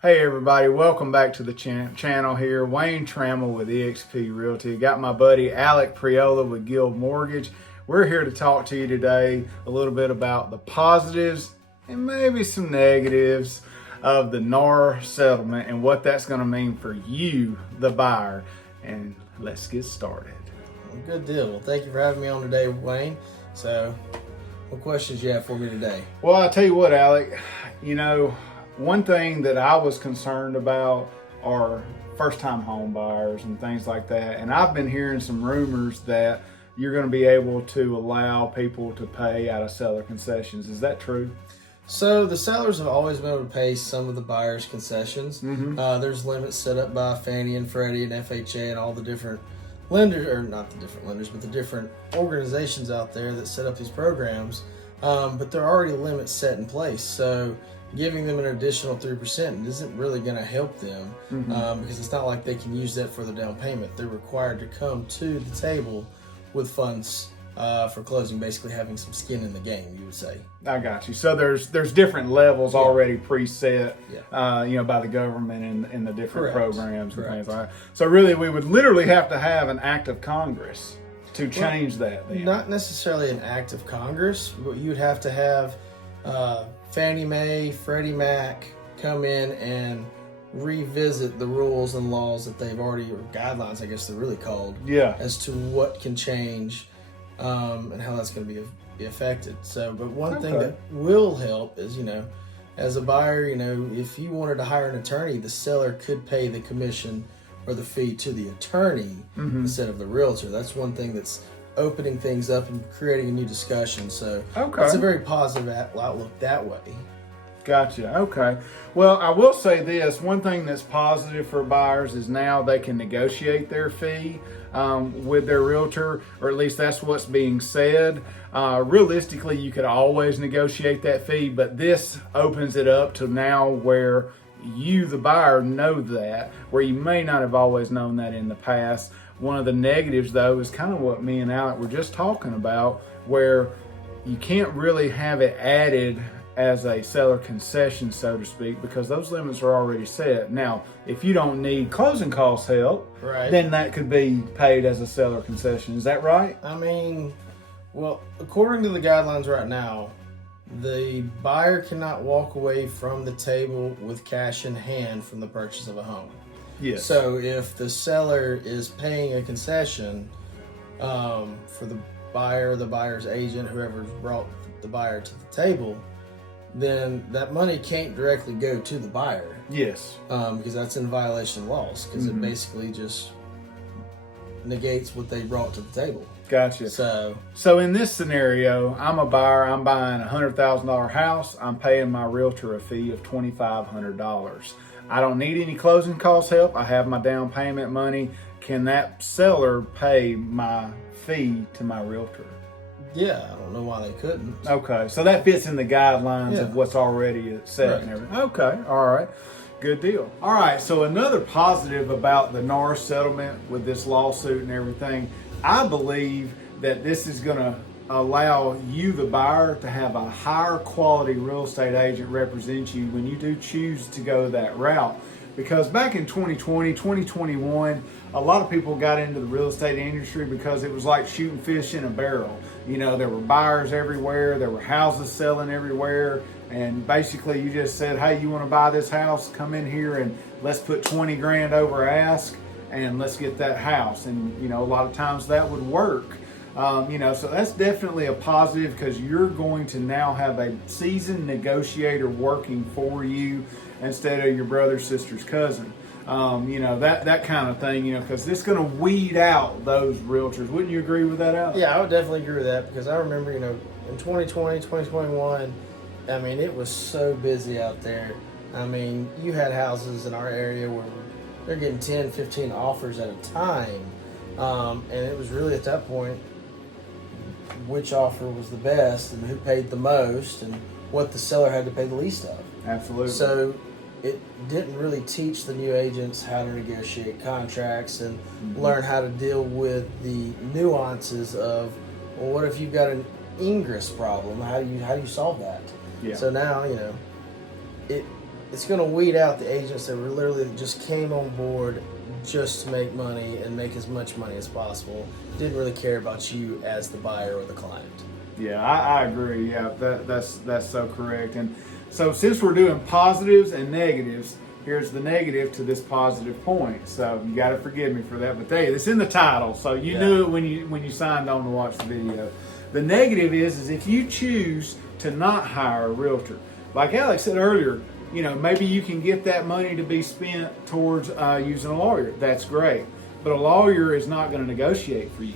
Hey everybody, welcome back to the channel here. Waynetrammell with eXp Realty. Got my buddy Alec with Guild Mortgage. We're here to talk to you today a little bit about the positives and maybe some negatives of the NAR settlement and what that's going to mean for you, the buyer. And let's get started. Well, good deal. Well, thank you for having me on today, Wayne. So, what questions you have for me today? Well, I tell you what, Alec, one thing that I was concerned about are first-time home buyers and things like that. And I've been hearing some rumors that you're going to be able to allow people to pay out of seller concessions. Is that true? So the sellers have always been able to pay some of the buyers' concessions. There's limits set up by Fannie and Freddie and FHA and all the different lenders, or not the different lenders, but the different organizations out there that set up these programs. But there are already limits set in place. So giving them an additional 3% isn't really going to help them because it's not like they can use that for the down payment. They're required to come to the table with funds for closing, basically having some skin in the game, you would say. I got you. So there's different levels already preset, by the government and the different programs and things like that. So really, we would literally have to have an act of Congress to change that. Then. Not necessarily an act of Congress, but you'd have to have Fannie Mae, Freddie Mac come in and revisit the rules and laws that they've already, or guidelines, I guess they're really called, as to what can change and how that's going to be affected. So, but one thing that will help is, as a buyer, if you wanted to hire an attorney, the seller could pay the commission or the fee to the attorney instead of the realtor. That's one thing that's opening things up and creating a new discussion. So it's a very positive outlook that way. Gotcha. Okay. Well, I will say this. One thing that's positive for buyers is now they can negotiate their fee with their realtor, or at least that's what's being said. Realistically, you could always negotiate that fee, but this opens it up to now where you, the buyer, know that, where you may not have always known that in the past. One of the negatives, though, is kind of what me and Alec were just talking about, where you can't really have it added as a seller concession, so to speak, because those limits are already set. Now, if you don't need closing cost help, then that could be paid as a seller concession. Is that right? I mean, well, according to the guidelines right now, the buyer cannot walk away from the table with cash in hand from the purchase of a home. Yes. So if the seller is paying a concession for the buyer, the buyer's agent, whoever's brought the buyer to the table, then that money can't directly go to the buyer. Yes. Because that's in violation of laws, because it basically just negates what they brought to the table. Gotcha. So in this scenario, I'm a buyer, I'm buying a $100,000 house, I'm paying my realtor a fee of $2,500. I don't need any closing cost help, I have my down payment money. Can that seller pay my fee to my realtor? Yeah, I don't know why they couldn't. Okay, so that fits in the guidelines of what's already set and everything. Okay, all right. Good deal. All right, so another positive about the NAR settlement with this lawsuit and everything, I believe that this is going to allow you, the buyer, to have a higher quality real estate agent represent you when you do choose to go that route. Because back in 2020, 2021, a lot of people got into the real estate industry because it was like shooting fish in a barrel. There were buyers everywhere, there were houses selling everywhere, and basically you just said, hey, you want to buy this house? Come in here and let's put 20 grand over ask and let's get that house. And, a lot of times that would work. So that's definitely a positive because you're going to now have a seasoned negotiator working for you instead of your brother, sister's cousin. That kind of thing, because it's going to weed out those realtors. Wouldn't you agree with that, Alec? Yeah, I would definitely agree with that because I remember, in 2020, 2021, I mean, it was so busy out there. I mean, you had houses in our area where they're getting 10, 15 offers at a time. And it was really at that point, which offer was the best and who paid the most and what the seller had to pay the least of. Absolutely. So it didn't really teach the new agents how to negotiate contracts and learn how to deal with the nuances of, well, what if you've got an ingress problem? How do you solve that? Yeah. So now, it it's going to weed out the agents that were literally just came on board just to make money and make as much money as possible. Didn't really care about you as the buyer or the client. Yeah, I agree. Yeah, that's so correct. And so since we're doing positives and negatives, here's the negative to this positive point. So you got to forgive me for that, but hey, it's in the title, so you knew it when you signed on to watch the video. The negative is if you choose to not hire a realtor, like Alex said earlier, you know, maybe you can get that money to be spent towards using a lawyer. That's great, but a lawyer is not going to negotiate for you.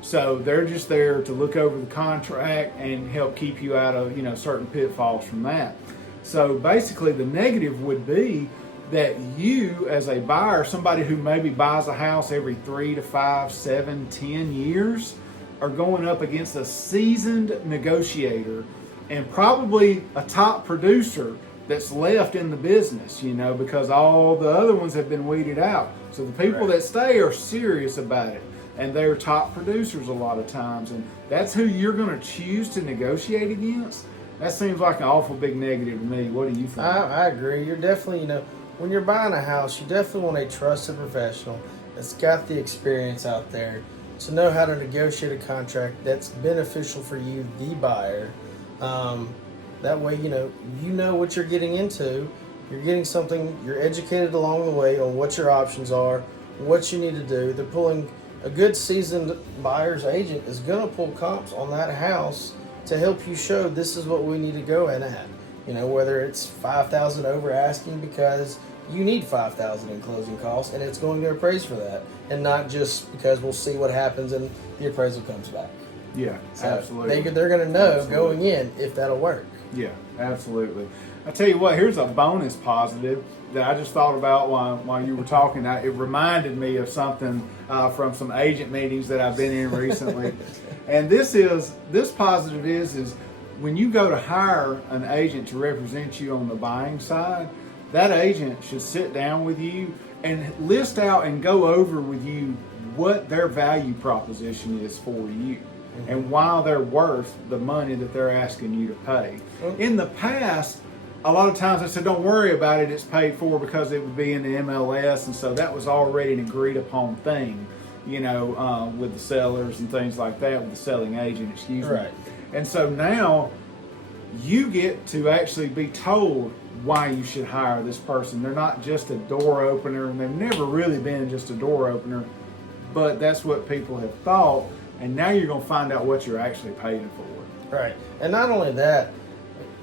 So they're just there to look over the contract and help keep you out of, you know, certain pitfalls from that. So basically the negative would be that you as a buyer, somebody who maybe buys a house every 3 to 5, 7, 10 years, are going up against a seasoned negotiator and probably a top producer that's left in the business, you know, because all the other ones have been weeded out. So the people that stay are serious about it, and they're top producers a lot of times, and that's who you're going to choose to negotiate against. That seems like an awful big negative to me. What do you think? I agree. You're definitely, you know, when you're buying a house, you definitely want a trusted professional that's got the experience out there to know how to negotiate a contract that's beneficial for you, the buyer. That way, you know what you're getting into. You're getting something, you're educated along the way on what your options are, what you need to do. They're pulling, a good seasoned buyer's agent is going to pull comps on that house to help you show this is what we need to go in at. You know, whether it's $5,000 over asking because you need $5,000 in closing costs and it's going to appraise for that, and not just because we'll see what happens and the appraisal comes back. Yeah, so absolutely. They're going to know going in if that'll work. Yeah, absolutely. I tell you what, here's a bonus positive that I just thought about while you were talking. It reminded me of something from some agent meetings that I've been in recently. And this positive is when you go to hire an agent to represent you on the buying side, that agent should sit down with you and list out and go over with you what their value proposition is for you. And why they're worth the money that they're asking you to pay. In the past, a lot of times I said, don't worry about it, it's paid for because it would be in the MLS, and so that was already an agreed upon thing, you know, with the sellers and things like that, with the selling agent, excuse me. And so now you get to actually be told why you should hire this person. They're not just a door opener, and they've never really been just a door opener, but that's what people have thought. And now you're going to find out what you're actually paying for. Right. And not only that,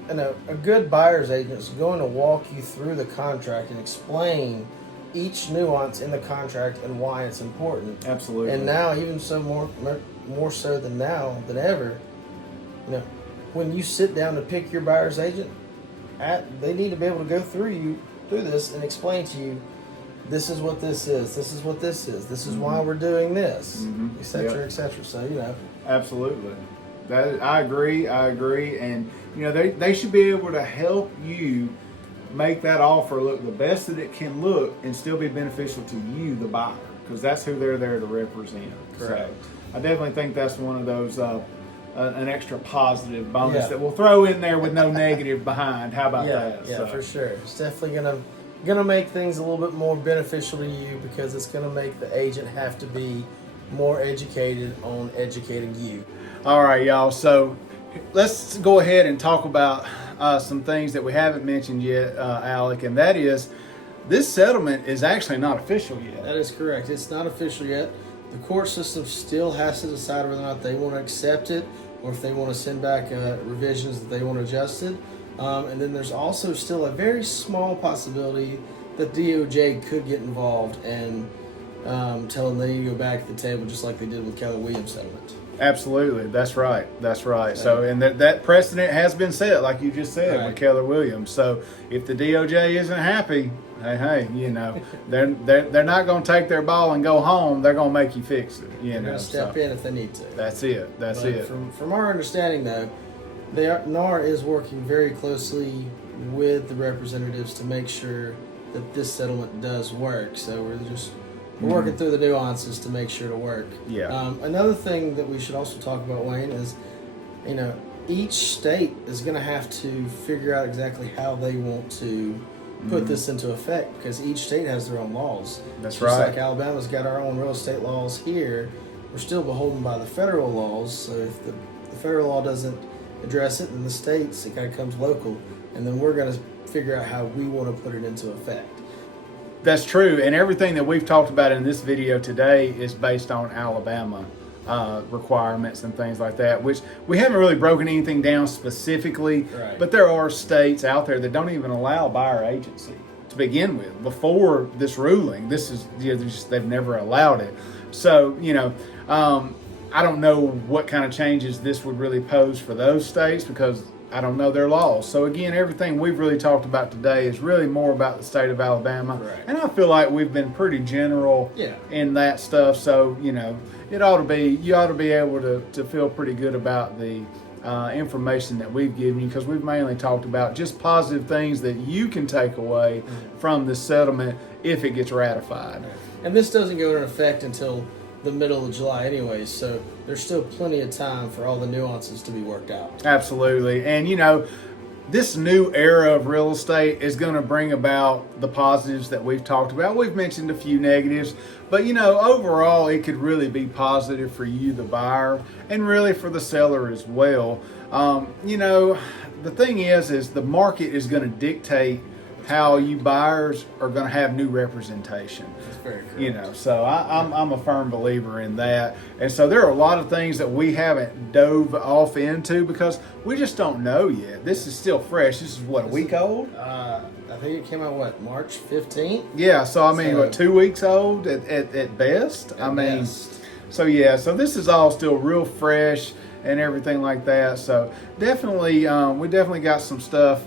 you know, a good buyer's agent is going to walk you through the contract and explain each nuance in the contract and why it's important. Absolutely. And now, even so more so than now than ever, you know, when you sit down to pick your buyer's agent, they need to be able to go through this and explain to you, this is what this is, this is what this is, this is why we're doing this, etc., etc. So, you know. Absolutely. I agree, and, you know, they should be able to help you make that offer look the best that it can look and still be beneficial to you, the buyer, because that's who they're there to represent. Correct. So I definitely think that's one of those, an extra positive bonus that we'll throw in there with no negative behind. How about that? Yeah, for sure. It's definitely gonna make things a little bit more beneficial to you because it's gonna make the agent have to be more educated on educating you. All right, y'all. So let's go ahead and talk about some things that we haven't mentioned yet, Alec, and that is this settlement is actually not official yet. That is correct. It's not official yet. The court system still has to decide whether or not they want to accept it or if they want to send back revisions that they want adjusted. And then there's also still a very small possibility that DOJ could get involved and tell them they need to go back to the table just like they did with Keller Williams settlement. Absolutely, that's right. So, and that precedent has been set, like you just said, with Keller Williams. So, if the DOJ isn't happy, hey, you know, they're not going to take their ball and go home. They're going to make you fix it. They're going to step in if they need to. That's it. That's it. From our understanding, though, NAR is working very closely with the representatives to make sure that this settlement does work. So we're working through the nuances to make sure it'll work. Yeah. Another thing that we should also talk about, Wayne, is, you know, each state is going to have to figure out exactly how they want to put this into effect because each state has their own laws. That's Just right. like Alabama's got our own real estate laws here, we're still beholden by the federal laws. So if the federal law doesn't address it, then the states, it kind of comes local, and then we're going to figure out how we want to put it into effect. That's true, and everything that we've talked about in this video today is based on Alabama requirements and things like that, which we haven't really broken anything down specifically, Right. but there are states out there that don't even allow buyer agency to begin with. Before this ruling, this is, they've never allowed it. So, I don't know what kind of changes this would really pose for those states because I don't know their laws. So again, everything we've really talked about today is really more about the state of Alabama. Right. And I feel like we've been pretty general in that stuff. So, you ought to be able to feel pretty good about the information that we've given you, because we've mainly talked about just positive things that you can take away from this settlement if it gets ratified. And this doesn't go into effect until the middle of July anyways, so there's still plenty of time for all the nuances to be worked out. Absolutely. And this new era of real estate is going to bring about the positives that we've talked about. We've mentioned a few negatives, but overall it could really be positive for you, the buyer, and really for the seller as well. The thing is the market is going to dictate how you buyers are going to have new representation. That's very correct. So I'm a firm believer in that. And so there are a lot of things that we haven't dove off into because we just don't know yet. This is still fresh. This is what, a week old? I think it came out, March 15th? Yeah, so I mean, what, 2 weeks old at best? So this is all still real fresh and everything like that. So definitely, we definitely got some stuff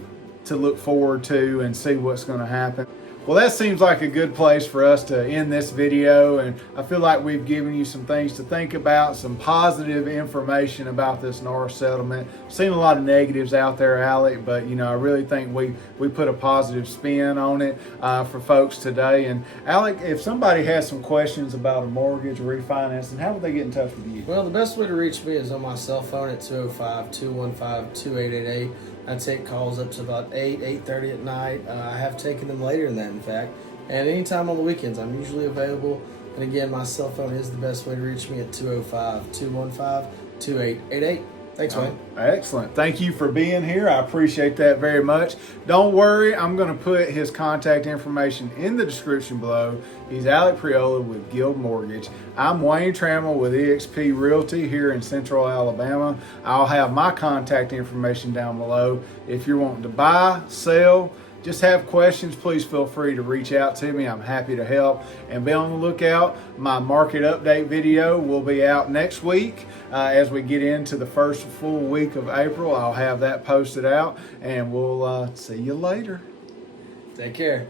to look forward to and see what's going to happen. Well, that seems like a good place for us to end this video, and I feel like we've given you some things to think about, some positive information about this Norris settlement. Seen a lot of negatives out there, Alec, but I really think we put a positive spin on it for folks today. And Alec, if somebody has some questions about a mortgage or refinancing, how would they get in touch with you? Well, the best way to reach me is on my cell phone at 205-215-2888. I take calls up to about 8:30 at night. I have taken them later than that, in fact. And anytime on the weekends, I'm usually available. And again, my cell phone is the best way to reach me at 205-215-2888. Thanks, Wayne. Excellent. Thank you for being here. I appreciate that very much. Don't worry, I'm going to put his contact information in the description below. He's Alec Priola with Guild Mortgage. I'm Waynetrammell with eXp Realty here in Central Alabama. I'll have my contact information down below. If you're wanting to buy, sell, just have questions, please feel free to reach out to me. I'm happy to help. And be on the lookout. My market update video will be out next week. As we get into the first full week of April, I'll have that posted out, and we'll see you later. Take care.